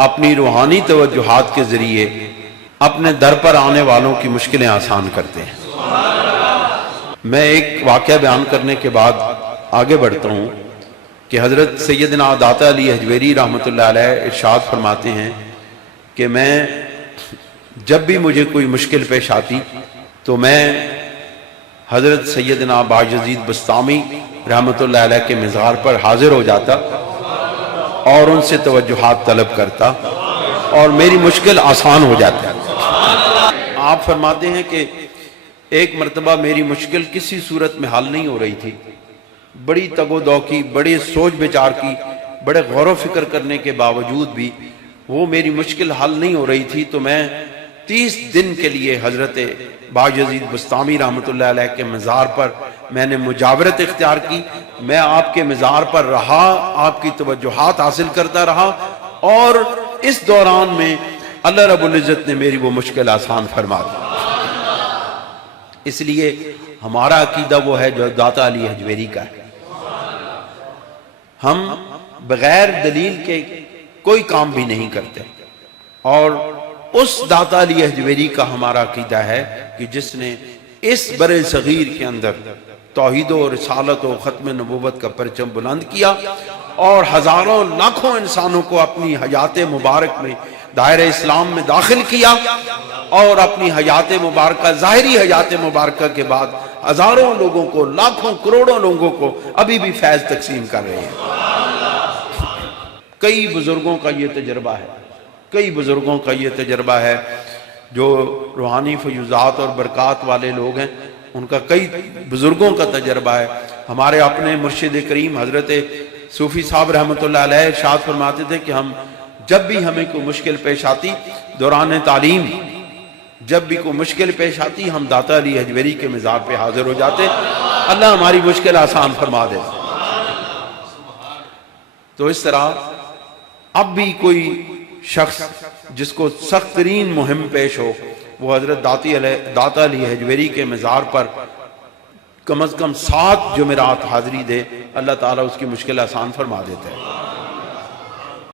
اپنی روحانی توجہات کے ذریعے اپنے در پر آنے والوں کی مشکلیں آسان کرتے ہیں۔ میں ایک واقعہ بیان کرنے کے بعد آگے بڑھتا ہوں کہ حضرت سیدنا داتا علی حجویری رحمۃ اللہ علیہ ارشاد فرماتے ہیں کہ میں جب بھی مجھے کوئی مشکل پیش آتی تو میں حضرت سیدنا باجزید بسطامی رحمۃ اللہ علیہ کے مزار پر حاضر ہو جاتا اور ان سے توجہات طلب کرتا اور میری مشکل آسان ہو جاتی۔ آپ فرماتے ہیں کہ ایک مرتبہ میری مشکل کسی صورت میں حل نہیں ہو رہی تھی، بڑی تگ و دو کی، بڑی سوچ بچار کی، بڑے غور و فکر کرنے کے باوجود بھی وہ میری مشکل حل نہیں ہو رہی تھی، تو میں 30 دن کے لیے حضرت باجزید بسطامی رحمۃ اللہ علیہ کے مزار پر میں نے مجاورت اختیار کی۔ میں آپ کے مزار پر رہا، آپ کی توجہات حاصل کرتا رہا، اور اس دوران میں اللہ رب العزت نے میری وہ مشکل آسان فرما دی۔ اس لیے ہمارا عقیدہ وہ ہے جو داتا علی حجویری کا ہے۔ ہم بغیر دلیل کے کوئی کام بھی نہیں کرتے، اور اس داتا علی حجویری کا ہمارا عقیدہ ہے کہ جس نے اس بر صغیر کے اندر توحید و رسالت و ختم نبوت کا پرچم بلند کیا، اور ہزاروں لاکھوں انسانوں کو اپنی حیات مبارک میں دائرہ اسلام میں داخل کیا، اور اپنی حیات مبارکہ، ظاہری حیات مبارکہ کے بعد ہزاروں لوگوں کو، لاکھوں کروڑوں لوگوں کو ابھی بھی فیض تقسیم کر رہے ہیں۔ کئی بزرگوں کا یہ تجربہ ہے، کئی بزرگوں کا یہ تجربہ ہے جو روحانی فیوزات اور برکات والے لوگ ہیں، ان کا کئی بزرگوں کا تجربہ ہے۔ ہمارے اپنے مرشد کریم حضرت صوفی صاحب رحمۃ اللہ علیہ ارشاد فرماتے تھے کہ ہم جب بھی ہمیں کوئی مشکل پیش آتی دوران تعلیم، جب بھی کوئی مشکل پیش آتی، ہم داتا علی حجویری کے مزار پہ حاضر ہو جاتے، اللہ ہماری مشکل آسان فرما دے۔ تو اس طرح اب بھی کوئی شخص جس کو سخت ترین مہم پیش ہو، وہ حضرت داتا علی حجویری کے مزار پر کم از کم 7 جمعرات حاضری دے، اللہ تعالیٰ اس کی مشکل آسان فرما دیتا ہے۔